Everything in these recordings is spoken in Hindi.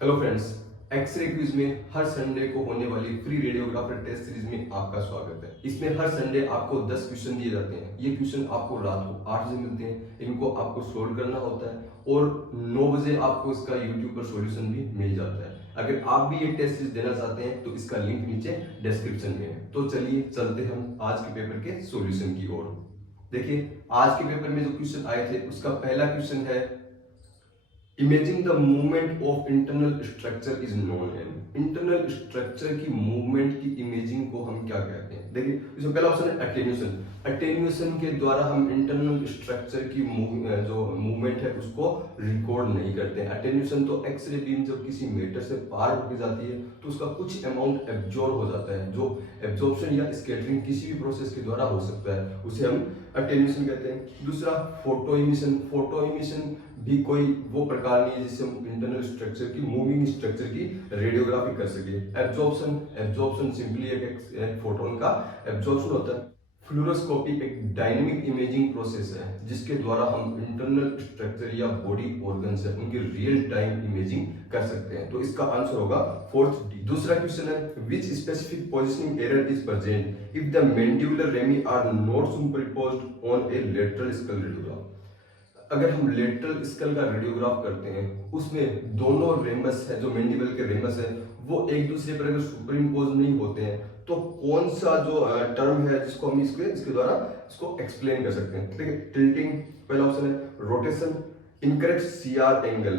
हेलो फ्रेंड्स, एक्सरे क्विज में हर संडे को होने वाली फ्री रेडियोग्राफर टेस्ट सीरीज में आपका स्वागत है। इसमें हर संडे आपको 10 क्वेश्चन दिए जाते हैं। ये क्वेश्चन आपको रात को 8 बजे मिलते हैं। इनको आपको सोल्व करना होता है और 9 बजे आपको इसका यूट्यूब पर सॉल्यूशन भी मिल जाता है। अगर आप भी ये टेस्ट सीरीज देना चाहते हैं तो इसका लिंक नीचे डिस्क्रिप्शन में है। तो चलिए चलते हम आज के पेपर के सॉल्यूशन की ओर। देखिए, आज के पेपर में जो क्वेश्चन आए थे उसका पहला क्वेश्चन है imaging the movement of internal structure is known as. Internal structure की मूवमेंट की इमेजिंग को हम क्या कहते हैं? देखिए, इसमें पहला ऑप्शन है अटेन्यूएशन। अटेन्यूएशन के द्वारा हम इंटरनल स्ट्रक्चर की जो मूवमेंट है उसको रिकॉर्ड नहीं करते हैं। अटेन्यूएशन तो एक्सरे बीम जब किसी मैटर से पार होकर जाती है तो उसका कुछ अमाउंट एब्जॉर्ब हो जाता है। जो एब्जॉर्प्शन या स्कैटरिंग किसी भी प्रोसेस के द्वारा हो सकता है उसे हम अटेन्यूएशन कहते हैं। दूसरा फोटो इमिशन। फोटो इमिशन भी कोई वो प्रकार नहीं है जिससे हम इंटरनल स्ट्रक्चर की मूविंग स्ट्रक्चर की रेडियोग्राफी कर सके। एब्जॉर्प्शन। एब्जॉर्प्शन सिंपली एक फोटोन का एब्जॉर्प्शन होता है। फ्लोरोस्कोपी एक डायनेमिक इमेजिंग प्रोसेस है जिसके द्वारा हम इंटरनल स्ट्रक्चर या बॉडी ऑर्गन्स है उनकी रियल टाइम इमेजिंग कर सकते हैं। तो इसका आंसर होगा फोर्थ डी। दूसरा क्वेश्चन है which specific positioning error is present if the mandibular rami are not superimposed on a lateral skull radiograph. अगर हम लेटरल स्कल का रेडियोग्राफ करते हैं उसमें दोनों रेमस है, जो मैंडिबल के रेमस है, वो एक दूसरे पर अगर सुपर इम्पोज नहीं होते हैं तो कौन सा जो टर्म है जिसको हम इसके द्वारा इसको एक्सप्लेन कर सकते हैं? देखिए, टिल्टिंग पहला ऑप्शन है, रोटेशन, इनकरेक्ट सीआर एंगल,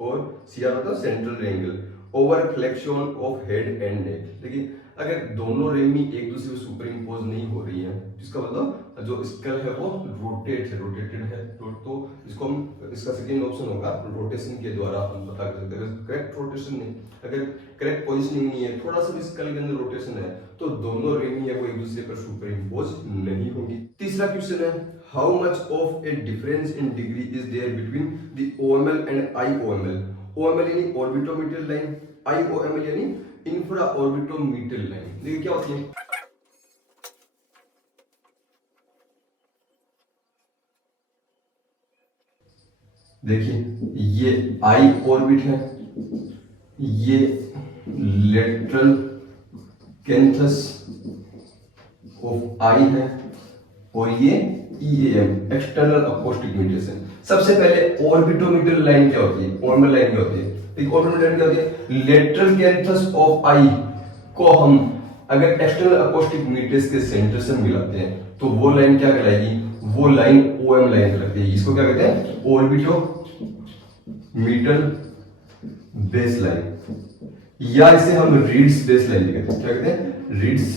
और सीआर मतलब central angle, over flexion of head and neck. देखिए, अगर दोनों रेमी एक दूसरे को सुपर इम्पोज नहीं हो रही है जिसका मतलब जो स्कल है वो रोटेटेड है तो इसको हम इसका सेकेंड ऑप्शन होगा रोटेशन के द्वारा हम पता कर सकते हैं। करेक्ट रोटेशन नहीं, अगर करेक्ट पोजिशनिंग नहीं है, थोड़ा सा भी स्कल के अंदर रोटेशन है तो दोनों रेमी है वो एक दूसरे पर सुपर इम्पोज नहीं होगी। तीसरा क्वेश्चन है how much of a difference in degree is there between the OML and IOML. OML यानी ऑर्बिटोमीटर लाइन, आईओएमएल यानी इंफ्रा ऑर्बिटोमीटर लाइन। देखिए क्या होती है, देखिए ये आई ऑर्बिट है, ये लेटरल कैंथस ऑफ आई है और ये ईएएम एक्सटर्नल अकोस्टिक मीडिएशन। सबसे पहले ऑर्बिटोमीटर लाइन क्या होती है, ऑर्बिटल लाइन क्या होती है? एक ऑर्बिटल लाइन क्या होती है, लेटरल कैंथस ऑफ आई को हम अगर एक्सटर्नल अकोस्टिक मीडियस के सेंटर से मिलाते हैं तो वो लाइन क्या कहलाएगी? वो लाइन ओएम लाइन कहलाती है। इसको क्या कहते हैं? ऑर्बिटोमीटर बेस लाइन, या इसे हम रीड्स बेस लाइन भी कहते हैं। क्या कहते हैं? रीड्स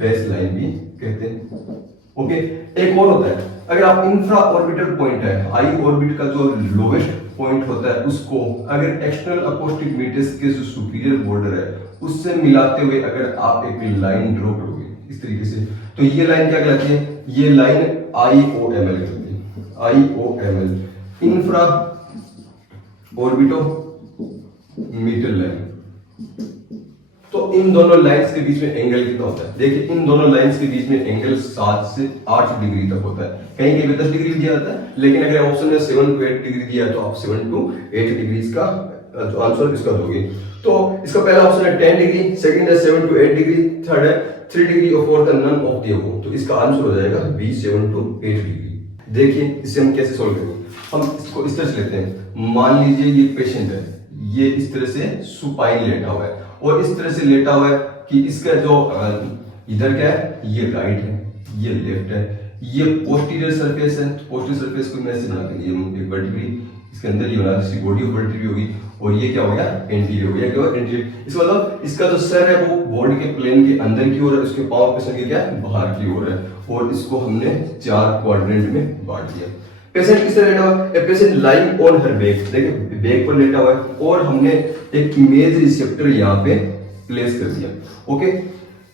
बेस लाइन भी कहते हैं। ओके, एक और होता है, अगर आप इंफ्रा ऑर्बिटल पॉइंट है, आई ऑर्बिट का जो लोवेस्ट पॉइंट होता है उसको अगर एक्सटर्नल अकोस्टिक मीडियस के जो सुपीरियर बॉर्डर है उससे मिलाते हुए अगर आप एक लाइन ड्रॉ करोगे इस तरीके से तो ये लाइन क्या कहलाती है? ये लाइन आईओएमएल कहलाती है। आईओएमएल इंफ्रा ऑर्बिटो मीटर लाइन। तो इन दोनों लाइंस के बीच में एंगल कितना होता है? देखिए, इन दोनों लाइंस के बीच में एंगल 7 से 8 डिग्री तक होता है। कहीं कहीं 10 डिग्री दिया जाता है, लेकिन अगर ऑप्शन में 7 to 8 डिग्री दिया है तो आप 7 to 8 डिग्री इसका आंसर इसका दोगे। तो इसका पहला ऑप्शन है 10 डिग्री, सेकंड है 7 to 8 डिग्री, थर्ड है 3 डिग्री और फोर्थ है नन ऑफ द अबव। तो इसका आंसर हो जाएगा बी 7 to 8 डिग्री। देखिए इसे हम कैसे सोल्व करेंगे। हम इसको इस तरह से लेते हैं, मान लीजिए ये पेशेंट है, ये इस तरह से सुपाइन लेटा हुआ है और इस तरह से लेटा हुआ है कि इसका जो इधर क्या है, ये राइट है, ये लेफ्ट है, ये पोस्टीरियर सरफेस है। पोस्टीरियर सरफेस को मैं ऐसे बना देंगे, ये एक वर्टिब्री इसके अंदर ये बना दी बॉडी ऑफ वर्टिब्री होगी और ये क्या हो गया? एंटीरियर हो गया। क्या हुआ? एंटीरियर। इसका मतलब इसका जो सर है वो बॉडी के प्लेन के अंदर की ओर है, उसके पांव पेशेंट के क्या है? बाहर की ओर है, और इसको हमने 4 क्वाड्रेंट में बांट दिया। पेशेंट किस तरह लेटा हुआ है? Patient lying on her back. देखिए बैक पर लेटा हुआ है और हमने एक इमेज रिसेप्टर यहाँ पे प्लेस कर दिया। Okay,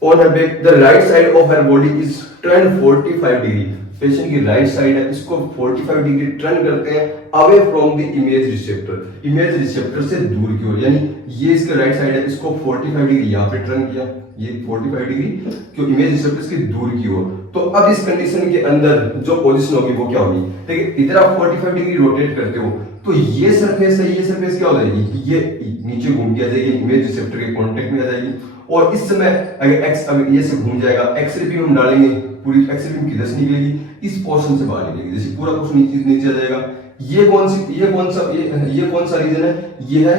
on her back the right side of her body is turn 45 degree. Patient की राइट साइड है, इसको 45 डिग्री टर्न करते हैं away from the image receptor. Image receptor से दूर की ओर, यानी ये इसका राइट साइड है, इसको 45 डिग्री यहाँ पे टर्न किया, ये 45 डिग्री क्यों? इमेज रिसेप्टर के दूर की ओर। तो अब इस कंडीशन के अंदर जो पोजीशन होगी वो क्या होगी, देखिए इधर आप 45 डिग्री रोटेट करते हो तो ये सरफेस है, ये सरफेस क्या हो जाएगी, ये नीचे घूम के आ जाएगी, इमेज रिसेप्टर के कांटेक्ट में आ जाएगी। और इस समय अगर ये से घूम जाएगा, एक्स रे बीम हम डालेंगे, पूरी एक्स रे बीम किधर से निकलेगी, इस पोर्शन से बाहर निकलेगी, जैसे पूरा कुछ नीचे आ जाएगा। ये कौन सा रीजन है, ये है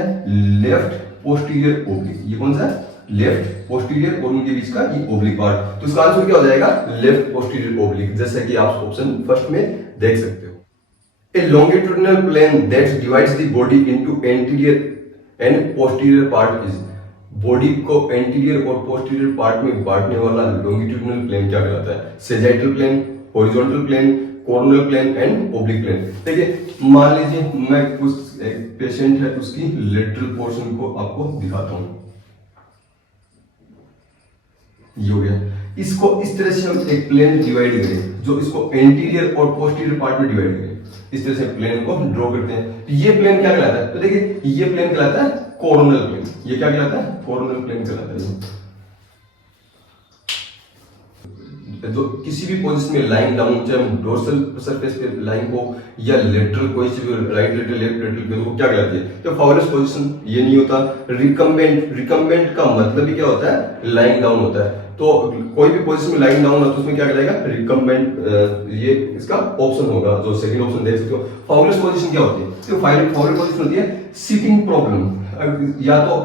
लेफ्ट पोस्टीरियर ओब्लिक। ये कौन सा है, लेफ्ट पोस्टीरियर और उनके बीच का ये ओब्लिक पार्ट। तो इसका आंसर क्या हो जाएगा, लेफ्ट पोस्टीरियर ओब्लिक, जैसा कि आप ऑप्शन फर्स्ट में देख सकते हो। A longitudinal plane that divides the body into anterior and posterior part is, body को एंटीरियर और पोस्टीरियर पार्ट में बांटने वाला लॉन्गिट्यूडिनल प्लेन क्या कहलाता है, sagittal plane, horizontal plane, coronal plane and oblique plane. देखिए मान लीजिए मैं कुछ एक पेशेंट है, उसकी लेटरल पोर्शन को आपको दिखाता हूं, ये हो गया। इसको इस तरह से हम एक प्लेन डिवाइड करें जो इसको एंटीरियर और पोस्टीरियर पार्ट में डिवाइड करें, इस तरह से प्लेन को ड्रॉ करते हैं। तो ये प्लेन क्या कहलाता है, तो देखिए ये प्लेन कहलाता है कोरोनल प्लेन। ये क्या कहलाता है, कोरोनल प्लेन कहलाता है। तो किसी भी पोजीशन में लाइन डाउन, चाहे हम डोर्सल सरफेस पे लाइन को या लेटरल कोई सी भी राइट लेटरल लेफ्ट लेटरल पे, वो क्या कहलाती है, तो फाउलस पोजीशन। ये नहीं होता रिकम्बेंट का मतलब ही क्या होता है, लाइन डाउन होता है। तो कोई भी पोजीशन में लाइन डाउन हो तो उसमें क्या कहलाएगा, रिकम्बेंट। ये इसका ऑप्शन होगा, जो सेकंड ऑप्शन देख सकते हो। फाउलस पोजीशन क्या होती है, तो फाउलस पोजीशन होती है सिटिंग प्रॉब्लम, या तो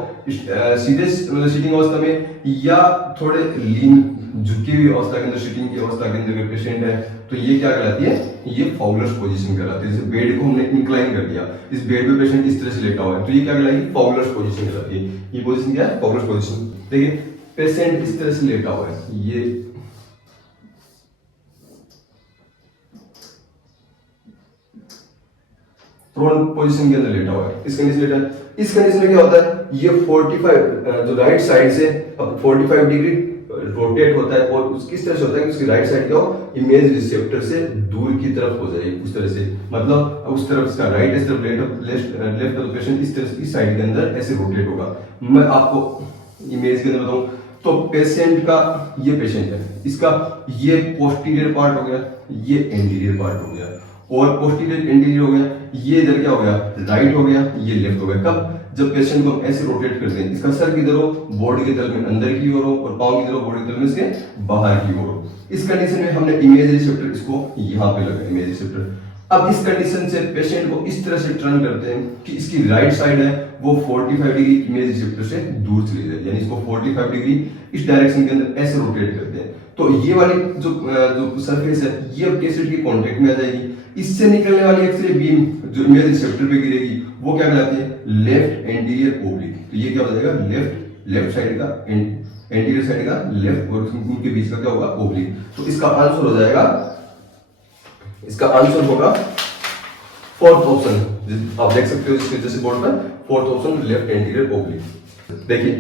सीधे सिटिंग अवस्था में या थोड़े लीन झुकी हुई अवस्था के अंदर, सिटिंग की अवस्था के अंदर पेशेंट है, तो ये क्या कहलाती है, ये फाउलस पोजीशन कहलाती है। जैसे बेड को हमने इंक्लाइन कर दिया, इस बेड पे पेशेंट इस तरह से लेटा हुआ है, तो ये क्या कहलाएगी, फाउलस पोजीशन कहलाती है। ये पोजीशन क्या है, फाउलस पोजीशन। देखिए पेशेंट इस तरह से लेटा हुआ है, ये प्रोन पोजीशन के अंदर लेटा हुआ है, इस कंडीशन लेटा है। इस कंडीशन में क्या होता है, ये 45 जो राइट साइड से अब 45 डिग्री रोटेट होता है, और उसकी तरह से होता है कि उसकी राइट साइड क्या हो, इमेज रिसेप्टर से दूर की तरफ हो जाएगी, उस तरह से, मतलब उस तरफ इसका राइट, इस तरफ लेफ्ट ऑफ द पेशेंट इस तरह इस साइड के अंदर ऐसे रोटेट होगा। मैं आपको इमेज के अंदर बताऊं तो पेशेंट का, ये पेशेंट है, इसका ये पोस्टीरियर पार्ट हो गया, ये एंटीरियर पार्ट हो गया, और पोस्टीरियर एंटीरियर हो गया, ये इधर क्या हो गया, राइट हो गया, ये लेफ्ट हो गया। कब, जब पेशेंट को हम ऐसे रोटेट करते हैं, इसका सर किधर हो, बॉडी के तल में अंदर की ओर हो, और पांव किधर हो, बॉडी के तल में इसके बाहर की ओर हो। इस कंडीशन में हमने इमेज रिसेप्टर इसको यहाँ पे लगा, इमेज रिसेप्टर। अब इस कंडीशन से पेशेंट को इस तरह से टर्न करते हैं कि इसकी राइट साइड है वो 45 डिग्री इमेज रिसेप्टर से दूर चली जाए, यानी इसको 45 डिग्री इस डायरेक्शन के अंदर ऐसे रोटेट करते हैं। तो ये वाली जो सरफेस है, ये अब पेशेंट के कांटेक्ट में आ जाएगी। इससे निकलने वाली एक्सरे बीम जो इमेज रिसेप्टर पे गिरेगी, वो क्या कहलाती है, लेफ्ट एंटीरियर ओब्लिक। तो ये क्या हो जाएगा, लेफ्ट साइड का एंटीरियर साइड का लेफ्ट, और उनके बीच का क्या होगा, ओब्लिक। तो इसका आंसर हो जाएगा, इसका आंसर होगा फोर्थ ऑप्शन, आप देख सकते हो जैसे बोर्ड पर, fourth option left anterior oblique. देखिए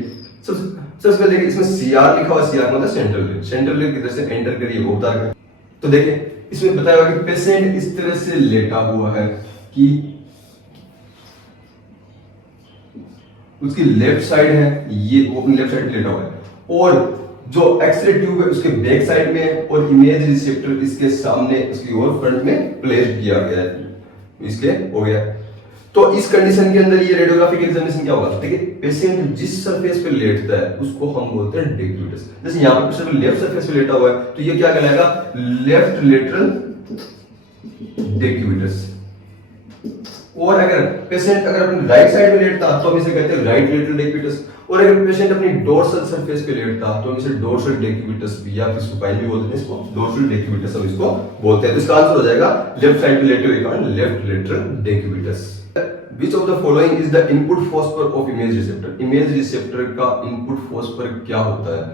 सबसे पहले देखिए इसमें सीआर लिखा हुआ, सीआर मतलब सेंट्रल लेग किधर से एंटर करिए वो बता रहे। तो देखिए इसमें बताया हुआ कि पेशेंट इस तरह से लेटा हुआ है कि उसकी लेफ्ट साइड है, ये वो अपनी लेफ्ट साइड पे लेटा हुआ है, और जो एक्सरे ट्यूब है उसके बैक साइड में, और इमेज रिसेप्टर इसके सामने, उसकी ओर फ्रंट में प्लेस किया गया है, इसके हो गया। तो इस कंडीशन के अंदर ये रेडियोग्राफिक एग्जामिनेशन क्या होगा, देखिए पेशेंट जिस सरफेस पे लेटता है उसको हम बोलते हैं डेक्यूबिटस। जैसे यहाँ पे पेशेंट लेफ्ट सरफेस पे लेटा हुआ है, तो ये क्या कहलाएगा, लेफ्ट लेटरल डेक्यूबिटस। और अगर पेशेंट अपनी राइट साइड में लेटता तो हम इसे कहते हैं राइट लेटरल डेक्यूबिटस, और अगर पेशेंट अपनी डोर्सल सरफेस पे लेटता तो हम इसे डोर्सल डेक्यूबिटस भी, या फिर सुपाइन भी बोलते हैं, इसको डोर्सल डेक्यूबिटस हम इसको बोलते हैं। तो इसका आंसर हो जाएगा लेफ्ट साइड पे लेटे हुए कारण left lateral decubitus. Which of the following is the input phosphor of image receptor? Image receptor का input phosphor क्या होता है?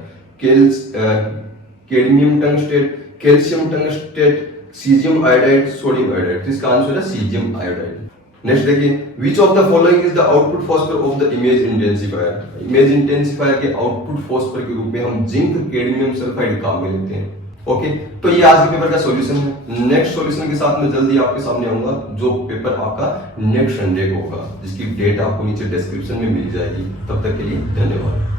Cadmium tungstate, calcium tungstate, caesium iodide, sodium iodide. तो इसका आंसर है सीजियम आयोडाइड। नेक्स्ट देखिए, which of the following is the output phosphor of the image intensifier? Image intensifier के आउटपुट फॉस्फोर के रूप में हम जिंक कैडमियम सल्फाइड काम में लेते हैं। ओके, तो ये आज के पेपर का सॉल्यूशन है। नेक्स्ट सॉल्यूशन के साथ मैं जल्दी आपके सामने आऊंगा, जो पेपर आपका नेक्स्ट संडे को होगा, जिसकी डेट आपको नीचे डिस्क्रिप्शन में मिल जाएगी। तब तक के लिए धन्यवाद।